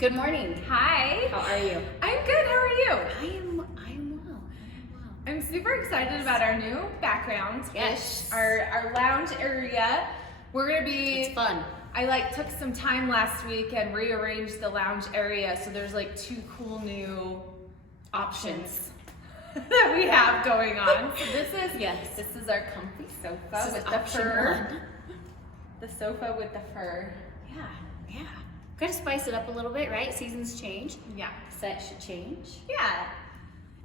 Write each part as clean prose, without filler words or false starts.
Good morning. Hi. How are you? I'm good. How are you? I am well. I'm super excited about our new background. Yes. Our lounge area. We're gonna be. It's fun. I took some time last week and rearranged the lounge area, so there's like two cool new options that we have going on. So this is our comfy sofa with the fur. The sofa with the fur. Yeah. Gotta spice it up a little bit, right? Seasons change. Yeah. Set should change. Yeah.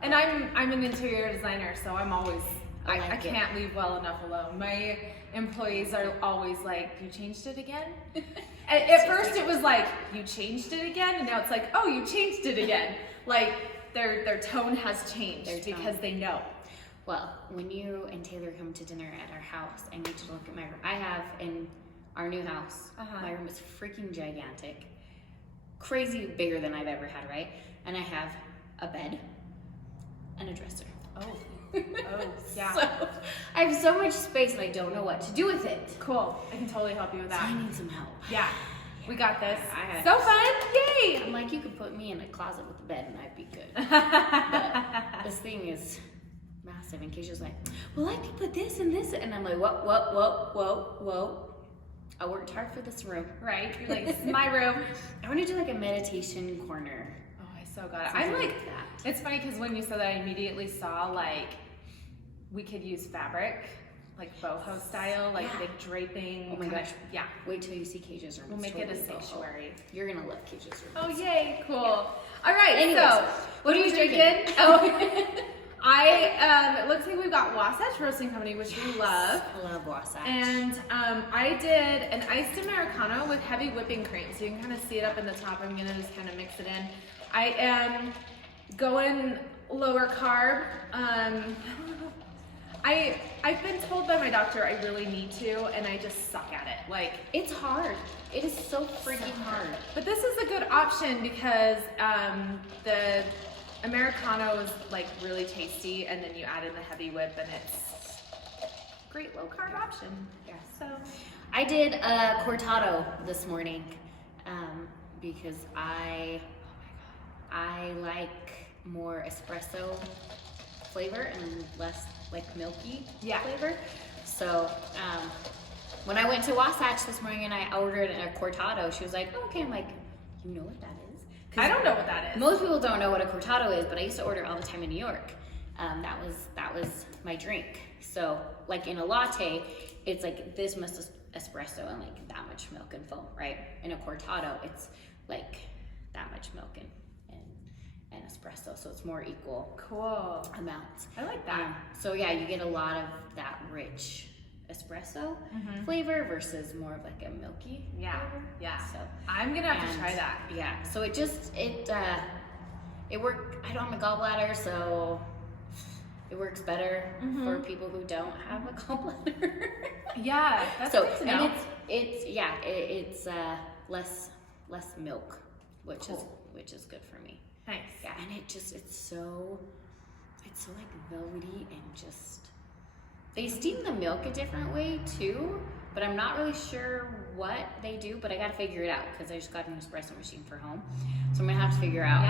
And I'm an interior designer, so I'm always I it. can't leave well enough alone. My employees are always like, "You changed it again?" At first it was like, "You changed it again," and now it's like, "Oh, you changed it again." Like their tone has changed because they know. Well, when you and Taylor come to dinner at our house, I need you to look at my room. I have in our new house, my room is freaking gigantic. Crazy bigger than I've ever had, right? And I have a bed and a dresser. Oh, yeah. So I have so much space and I don't know what to do with it. Cool. I can totally help you with So that. I need some help. Yeah. We got this. I So fun. Yay. I'm like, you could put me in a closet with a bed and I'd be good. But this thing is massive. And Keisha's like, well, I could put this and this. And I'm like, whoa. I worked hard for this room. Right. You're like, this is my room. I want to do like a meditation corner. Oh, I so got it. Something I'm like that. It's funny because when you said that, I immediately saw like we could use fabric, like boho style, like Yeah. big draping. Oh my kinda- gosh. Yeah. Wait till you see Keisha's room. We'll It's make it a totally boho. sanctuary. You're going to love Keisha's room. Oh, yay. Cool. All right. Anyways, so, what are you drinking? Oh, it looks like we've got Wasatch Roasting Company, which we love. I love Wasatch. And I did an iced Americano with heavy whipping cream. So you can kind of see it up in the top. I'm going to just kind of mix it in. I am going lower carb. I've been told by my doctor I really need to, and I just suck at it. Like, it's hard. It is so freaking hard. but this is a good option because the Americano is like really tasty, and then you add in the heavy whip, and it's a great low carb option. Yeah. So I did a cortado this morning because I like more espresso flavor and less like milky flavor. So when I went to Wasatch this morning and I ordered a cortado, she was like, oh, okay. I'm like, you know what that is? I don't know what that is. Most people don't know what a cortado is, but I used to order all the time in New York. That was my drink. So like in a latte, it's like this much espresso and like that much milk and foam, right? In a cortado, it's like that much milk and espresso, so it's more equal Cool. amounts. I like that. So yeah, you get a lot of that rich espresso flavor versus more of like a milky Yeah. flavor. Yeah. So I'm gonna have to try that. yeah, so it worked. I don't have a gallbladder, so it works better for people who don't have a gallbladder. Yeah. That's So good to know. and it's less milk, which is good for me. Nice. Yeah, and it's so like velvety and just they steam the milk a different way too, but I'm not really sure what they do, but I gotta figure it out because I just got an espresso machine for home. So I'm gonna have to figure out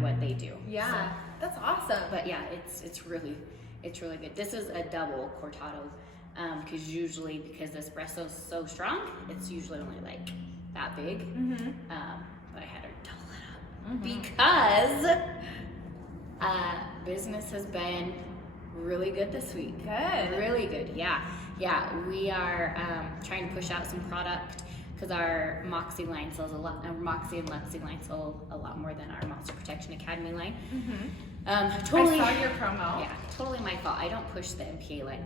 what they do. Yeah. So, That's awesome. but yeah, it's really good. This is a double cortado, because usually because the espresso is so strong, it's usually only like that big. But I had her double it up because business has been really good this week. Good. Really good. Yeah. We are trying to push out some product because our Moxie line sells a lot. Our Moxie and Luxie line sell a lot more than our Monster Protection Academy line. Totally. I saw your promo. Yeah, totally my fault. I don't push the MPA line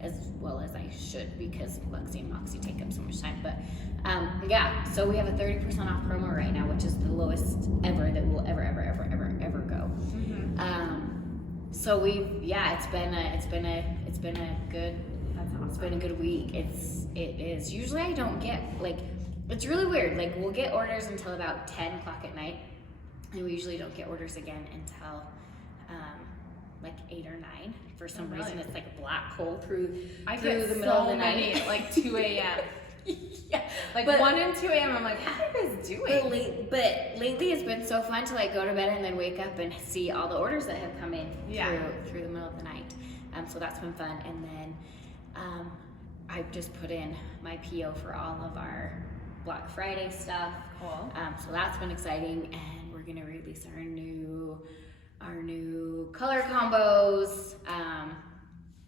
as well as I should because Luxie and Moxie take up so much time. But so we have a 30% off promo right now, which is the lowest ever that we'll ever go. So it's been a good. That's awesome. It's been a good week. It is. Usually I don't get it's really weird. Like we'll get orders until about 10 o'clock at night, and we usually don't get orders again until like 8 or 9. For some reason, it's like a black hole through I through get the middle of so the many night. at like 2 a.m. Yeah. Like But- 1 and 2 a.m. I'm like, what are you guys doing? But lately it's been so fun to like go to bed and then wake up and see all the orders that have come in through the middle of the night. So that's been fun. And then I've just put in my PO for all of our Black Friday stuff. Cool. So that's been exciting, and we're gonna release our new color combos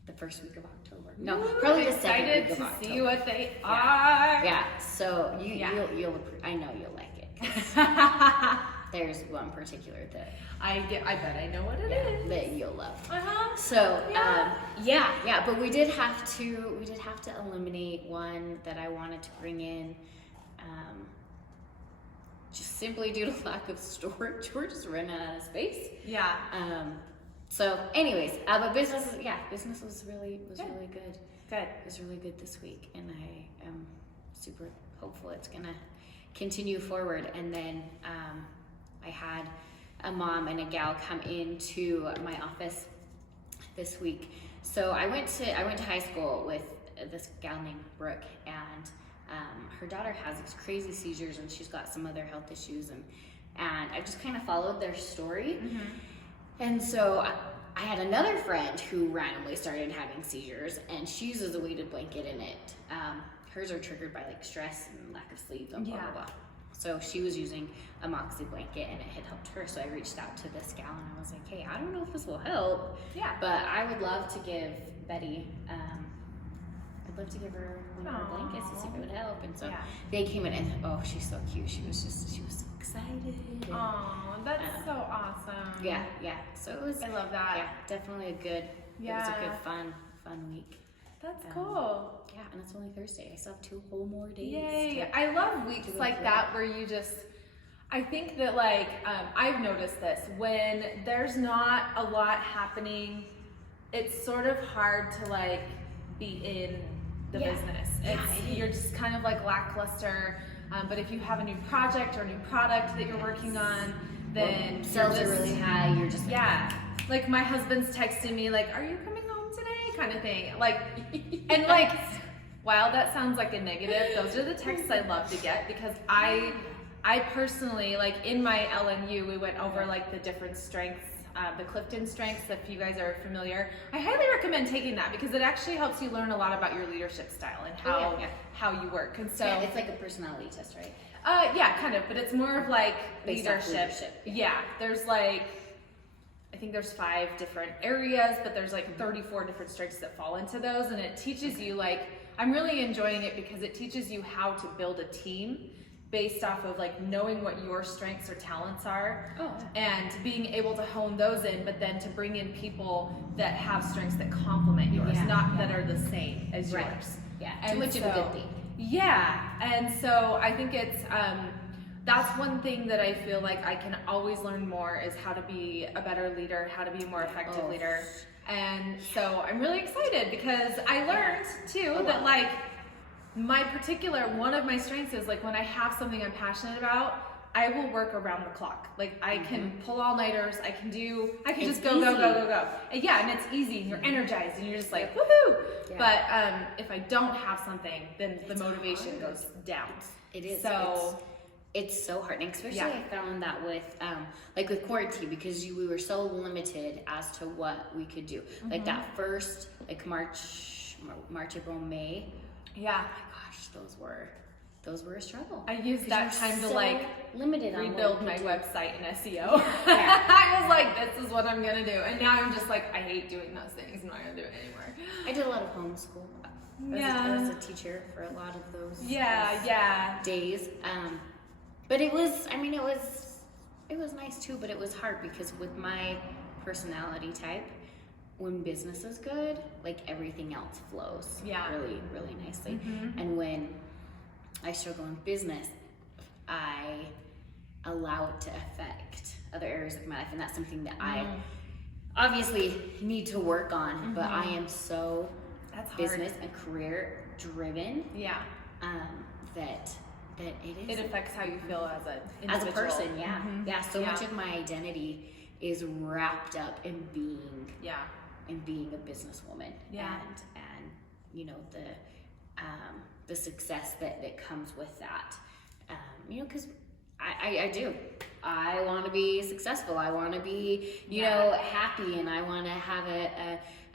the first week of October. No, probably the second week of Excited to October. see what they are. Yeah, so you'll I know you'll like it. 'Cause there's one particular that I bet I know what it is. that you'll love. Uh-huh. So Yeah. but we did have to eliminate one that I wanted to bring in, just simply due to lack of storage. We're just running out of space. Yeah. So, anyways, but business was really good. Good. It was really good this week, and I am super hopeful it's gonna continue forward. And then I had a mom and a gal come into my office this week. So I went to high school with this gal named Brooke, and her daughter has these crazy seizures, and she's got some other health issues, and I just kind of followed their story. Mm-hmm. And so I had another friend who randomly started having seizures, and she uses a weighted blanket in it. Hers are triggered by like stress and lack of sleep and blah, blah, blah. So she was using a Moxie blanket, and it had helped her. So I reached out to this gal, and I was like, hey, I don't know if this will help, but I would love to give Betty, I'd love to give her one of her blankets to see if it would help. And so they came in, and oh, she's so cute. She was so excited. Oh, that's so awesome. Yeah. So it was. I love that. Yeah, definitely a good. It was a good fun week. That's cool. Yeah, and it's only Thursday. I still have 2 whole more days. Yay! I love weeks like that where you just. I think that like I've noticed this when there's not a lot happening, it's sort of hard to like be in the business. You're just kind of like lackluster. But if you have a new project or a new product that you're working on, then sales are really high. You're just like my husband's texting me like, "Are you coming home today?" kind of thing. Like, and like, while that sounds like a negative, those are the texts I love to get because I personally like in my LNU we went over like the different strengths. The Clifton strengths, if you guys are familiar, I highly recommend taking that because it actually helps you learn a lot about your leadership style and how you work. And so it's like a personality test, right? Yeah, kind of, but it's more of like Based off leadership. Yeah, there's like I think there's 5 different areas, but there's like 34 different strengths that fall into those, and it teaches you like I'm really enjoying it because it teaches you how to build a team based off of like knowing what your strengths or talents are and being able to hone those in, but then to bring in people that have strengths that complement yours, not that are the same as yours. Yeah, and which is a good thing. Yeah, and so I think it's that's one thing that I feel like I can always learn more is how to be a better leader, how to be a more effective leader. And so I'm really excited because I learned too that like one of my strengths is like when I have something I'm passionate about, I will work around the clock. Like I can pull all-nighters, I can just go. And yeah, and it's easy and you're energized and you're just like, woohoo! Yeah. But if I don't have something, then the motivation goes down. It is. So it's so hard, and especially I found that with like with quarantine because we were so limited as to what we could do. Like that first like March, April, May. Yeah. Oh my gosh, those were a struggle. I used that time to like limited rebuild my website and SEO. I was like, this is what I'm gonna do, and now I'm just like, I hate doing those things. I'm not gonna do it anymore. I did a lot of homeschool. I was a teacher for a lot of those. Days. But it was nice too. But it was hard because with my personality type, when business is good, like everything else flows really, really nicely. And when I struggle in business, I allow it to affect other areas of my life, and that's something that I obviously need to work on. But I am so business and career driven. That it affects how you feel as a person. So much of my identity is wrapped up in being a businesswoman and you know the success that comes with that. You know, because I do. I want to be successful. I want to be, you know, happy, and I want to have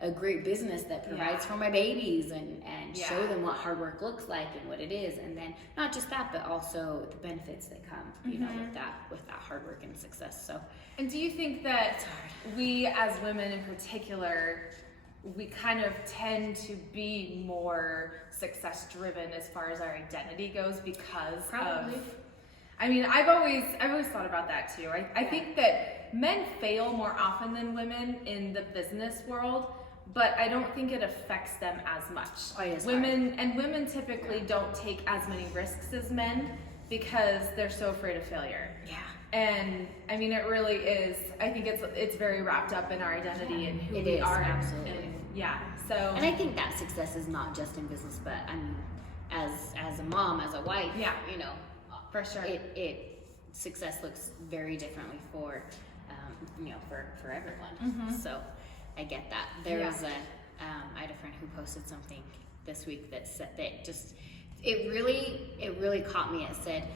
a great business that provides for my babies and show them what hard work looks like and what it is. And then not just that, but also the benefits that come, you know, with that hard work and success. So. And do you think that we as women in particular, we kind of tend to be more success driven as far as our identity goes because Probably. I mean, I've always thought about that too. I think that men fail more often than women in the business world, but I don't think it affects them as much. Quite as Women typically don't take as many risks as men because they're so afraid of failure. Yeah. And I mean, it really is. I think it's very wrapped up in our identity and who It we is, are. absolutely. So. And I think that success is not just in business, but I mean, as a mom, as a wife, you know, for sure, it success looks very differently for, you know, for everyone. So I get that. There was I had a friend who posted something this week that said that just it really caught me. It said,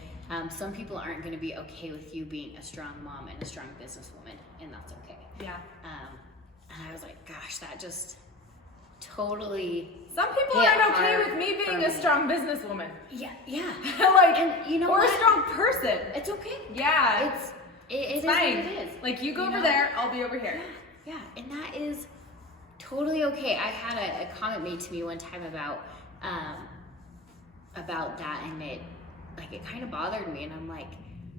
some people aren't going to be okay with you being a strong mom and a strong businesswoman, and that's okay. Yeah. And I was like, gosh, that just totally. Some people aren't okay with me being a strong businesswoman. Yeah. Like, and you know, or what? a strong person. It's okay. Yeah. It's fine. What it is. Like, you go over there, I'll be over here. Yeah, and that is totally okay. I had a comment made to me one time about that, and it kind of bothered me, and I'm like,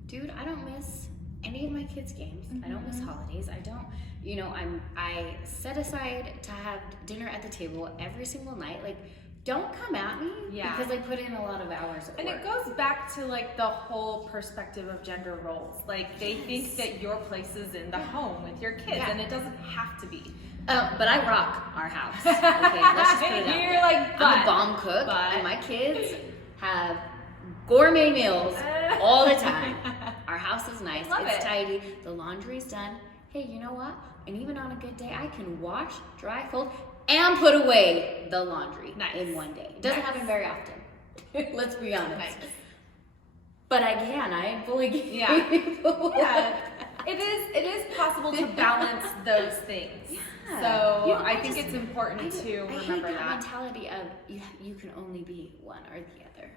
dude, I don't miss any of my kids' games. I don't miss holidays. I don't, you know, I set aside to have dinner at the table every single night. Like, don't come at me because I put in a lot of hours at work. It goes back to like the whole perspective of gender roles. Like, they think that your place is in the home with your kids, and it doesn't have to be. But I rock our house. Okay, let's just put it out You're there. like, I'm a bomb cook, and my kids have gourmet meals all the time. Our house is nice. It's tidy. The laundry's done. Hey, you know what? And even on a good day, I can wash, dry, fold, and put away the laundry in one day. It doesn't happen very often. Let's be honest. But I can. I am fully capable. It is possible to balance those things. So you know, I think it's important to remember that mentality of you can only be one or the other.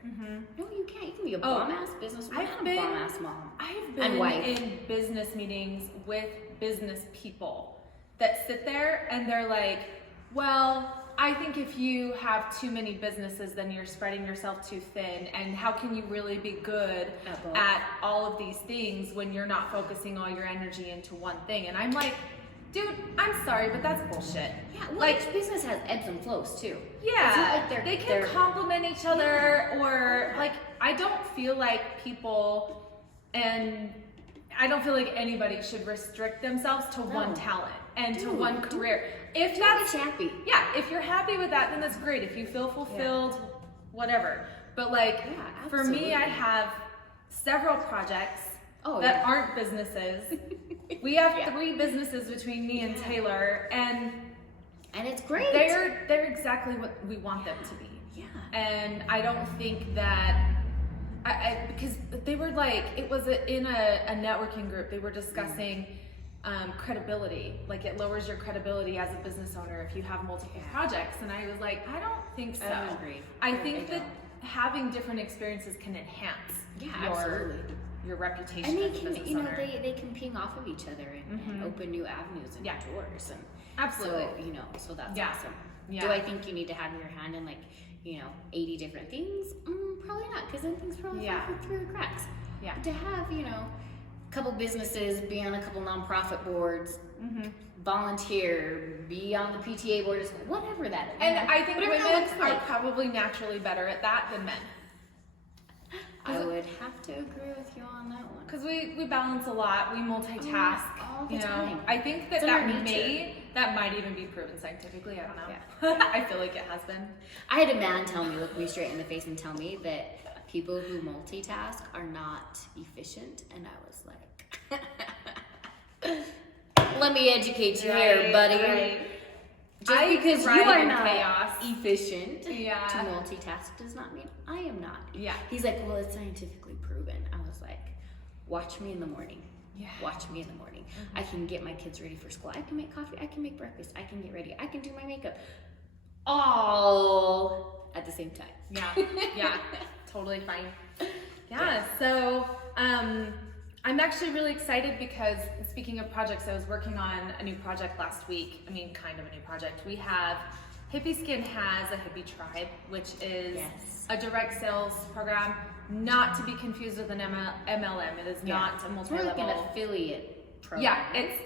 No, you can't. You can be a bomb-ass businesswoman and a bomb-ass mom. I've been in business meetings with business people that sit there and they're like, well, I think if you have too many businesses, then you're spreading yourself too thin. And how can you really be good at all of these things when you're not focusing all your energy into one thing? And I'm like, dude, I'm sorry, but that's bullshit. Yeah, well, each business has ebbs and flows too. Yeah, it's not like they can complement each other, or like, I don't feel like people, and I don't feel like anybody should restrict themselves to one talent and to one career. If that's happy. Yeah, if you're happy with that, then that's great. If you feel fulfilled, whatever. But like, for me, I have several projects that aren't businesses. We have 3 businesses between me and Taylor, and it's great. They're exactly what we want them to be. Yeah. And I don't think that because they were like, it was in a networking group. They were discussing credibility. Like, it lowers your credibility as a business owner if you have multiple projects. And I was like, I don't think so. I agree. I think that having different experiences can enhance your reputation. And they as a can, business you know, owner. they can ping off of each other and open new avenues and doors. And absolutely. So, you know, so that's awesome. Yeah. Do I think you need to have your hand in, like, you know, 80 different things? Probably not, because then things probably fall through the cracks. Yeah. To have, you know, a couple businesses, be on a couple nonprofit boards, volunteer, be on the PTA board, whatever that is. And I think women are probably naturally better at that than men. I would have to agree with you on that one. Because we balance a lot, we multitask all the time. I think that might even be proven scientifically. I don't know. Yeah. I feel like it has been. I had a man look me straight in the face and tell me that people who multitask are not efficient, and I was like, let me educate you here, buddy. Right. Just I because you thrive are in not chaos. efficient Yeah. to multitask does not mean I am not. Yeah. He's like, well, it's scientifically proven. I was like, watch me in the morning. Yeah. Watch me in the morning. I can get my kids ready for school. I can make coffee. I can make breakfast. I can get ready. I can do my makeup. All at the same time. Yeah. Yeah. Totally fine. Yeah. So, I'm actually really excited because speaking of projects, I was working on a new project last week. I mean, kind of a new project. We have Hippie Skin has a Hippie Tribe, which is a direct sales program, not to be confused with an MLM. It is not a It's more like multi-level. an affiliate program. Yeah, it's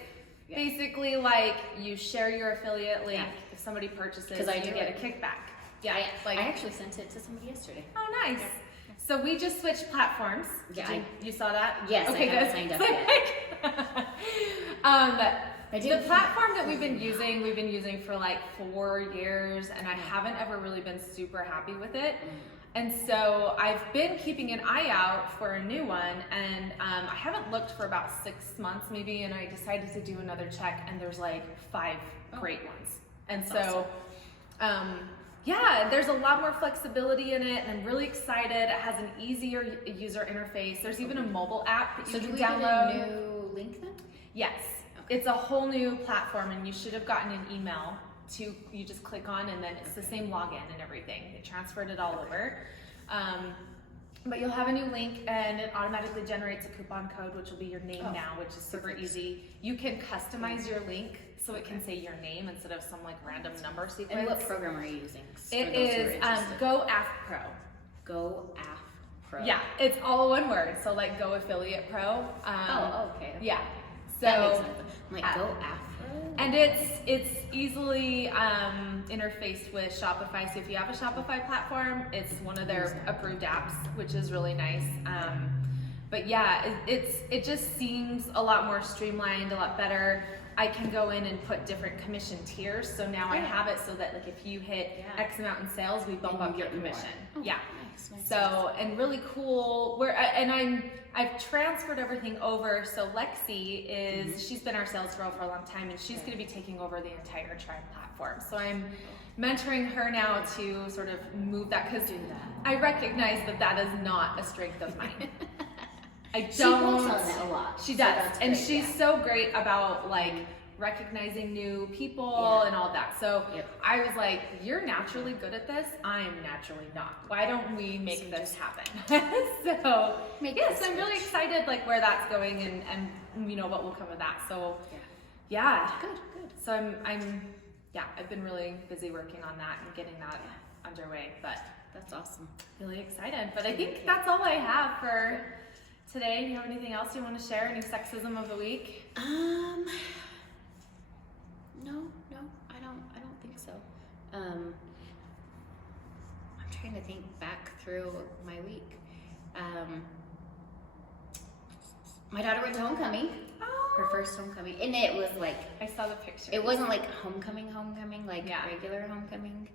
basically like you share your affiliate link if somebody purchases, 'Cause I you do get it. a kickback. Yeah, I I actually sent it to somebody yesterday. Oh, nice. So we just switched platforms. Yeah, you saw that? Yes, Okay, I haven't good. signed up yet. I did. The platform that we've been using for like 4 years, and I haven't ever really been super happy with it. And so I've been keeping an eye out for a new one, and I haven't looked for about 6 months maybe, and I decided to do another check, and there's like 5 great ones. And so, yeah, there's a lot more flexibility in it, and I'm really excited. It has an easier user interface. There's even a mobile app that you can download. Get a new link then? Yes. It's a whole new platform, and you should have gotten an email you just click on, and then it's the same login and everything. They transferred it all over. But you'll have a new link, and it automatically generates a coupon code, which will be your name now, which is super easy. You can customize your link so it can say your name instead of some like random number sequence. And what program are you using? It is GoAff Pro. GoAff Pro. Yeah, it's all one word. So like Go Affiliate Pro. Okay. Yeah. So That makes sense. I'm like GoAff. and it's easily interfaced with Shopify. So if you have a Shopify platform, it's one of their approved apps, which is really nice. But yeah, it just seems a lot more streamlined, a lot better. I can go in and put different commission tiers. So now I have it so that like if you hit X amount in sales, we bump up your commission. Yeah. Nice. So, and really cool, I've transferred everything over. So Lexi is, she's been our sales girl for a long time, and she's gonna be taking over the entire Tribe platform. So I'm mentoring her now to sort of move that, because I recognize that is not a strength of mine. I don't. She works on it a lot. She So does, that's and great, she's so great about like recognizing new people and all that. So I was like, you're naturally good at this. I'm naturally not. Why don't we make this happen? So yes, I'm really excited like where that's going and you know what will come of that. So yeah. Good. So I've been really busy working on that and getting that underway, but That's awesome. really excited. But I think that's all I have for today. Do you have anything else you want to share? Any sexism of the week? No, I don't think so. I'm trying to think back through my week. My daughter went to homecoming, her first homecoming, and it was like, I saw the picture. it wasn't like homecoming, like regular homecoming.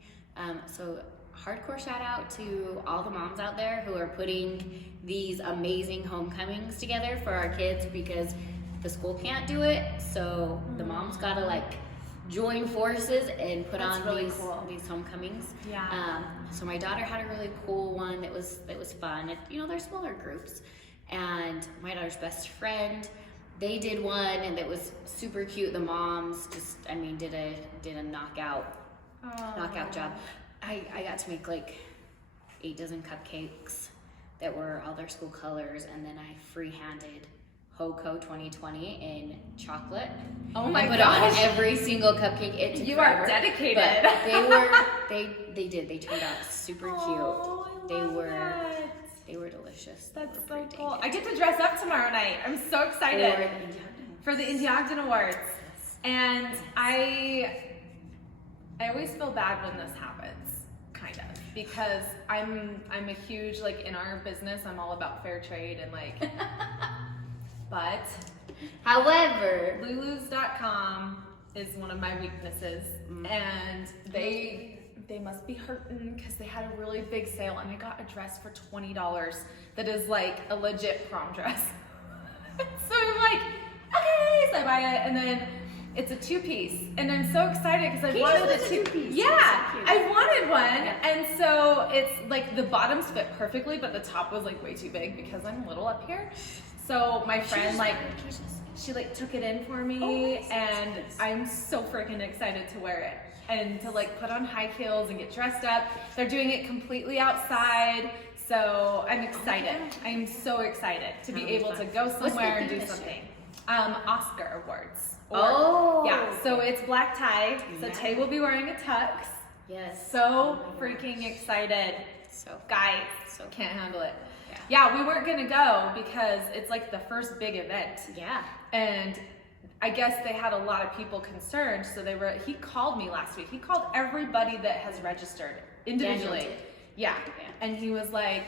So hardcore shout out to all the moms out there who are putting these amazing homecomings together for our kids, because the school can't do it. So the moms gotta like join forces and put on really these cool. these homecomings. Yeah. So my daughter had a really cool one that was fun. They're smaller groups, and my daughter's best friend, they did one, and that was super cute. The moms just, did a knockout job. I got to make like 8 dozen cupcakes that were all their school colors, and then I free-handed HOCO 2020 in chocolate. Oh my I put gosh. it on every single cupcake. It took You forever, are dedicated. But they turned out super Oh, cute. I love that. They were delicious. That's They so were pretty cool. dang I good. get to dress up tomorrow night. I'm so excited for the Indie Ogden Awards. And I always feel bad when this happens, kind of, because I'm a huge, like, in our business, I'm all about fair trade and like, but However, Lulus.com is one of my weaknesses, and they must be hurting because they had a really big sale, and I got a dress for $20 that is like a legit prom dress. So I'm like, okay, so I buy it, and then It's a 2-piece, and I'm so excited because I He wanted just a wants a 2-piece. Yeah, That's so cute. I wanted one, Yeah. and so it's like the bottoms fit perfectly, but the top was like way too big because I'm little up here. So my friend like she like took it in for me, Oh, nice. and I'm so freaking excited to wear it and to like put on high heels and get dressed up. They're doing it completely outside. So I'm excited. I'm so excited to be That'll be able to fun. go What's the somewhere and theme do this year? something. Oscar awards. Oh. Yeah, so it's black tie. So Nice. Tay will be wearing a tux. Yes. So Oh my freaking excited. So fun. Guys, So can't handle it. Yeah. Yeah, we weren't gonna go because it's like the first big event. Yeah. And I guess they had a lot of people concerned, so he called me last week. He called everybody that has registered individually. Daniel did. Yeah. Yeah. And he was like,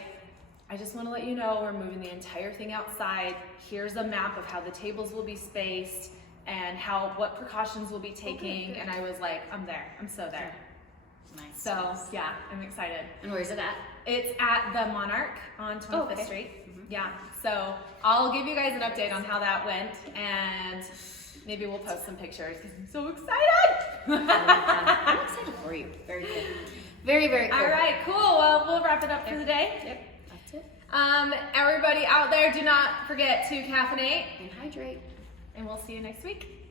I just want to let you know we're moving the entire thing outside. Here's a map of how the tables will be spaced and what precautions we'll be taking. good. And I was like, I'm there. I'm so there. Nice. So yeah, I'm excited. And where's it at? It's at the Monarch on 25th Oh, okay. Street. Yeah. So I'll give you guys an update on how that went, and maybe we'll post some pictures because I'm so excited. I'm excited for you. Very cool. Very, very cool. All right, cool. Well, we'll wrap it up for the day. Yep. That's it. Everybody out there, do not forget to caffeinate, And hydrate. and we'll see you next week.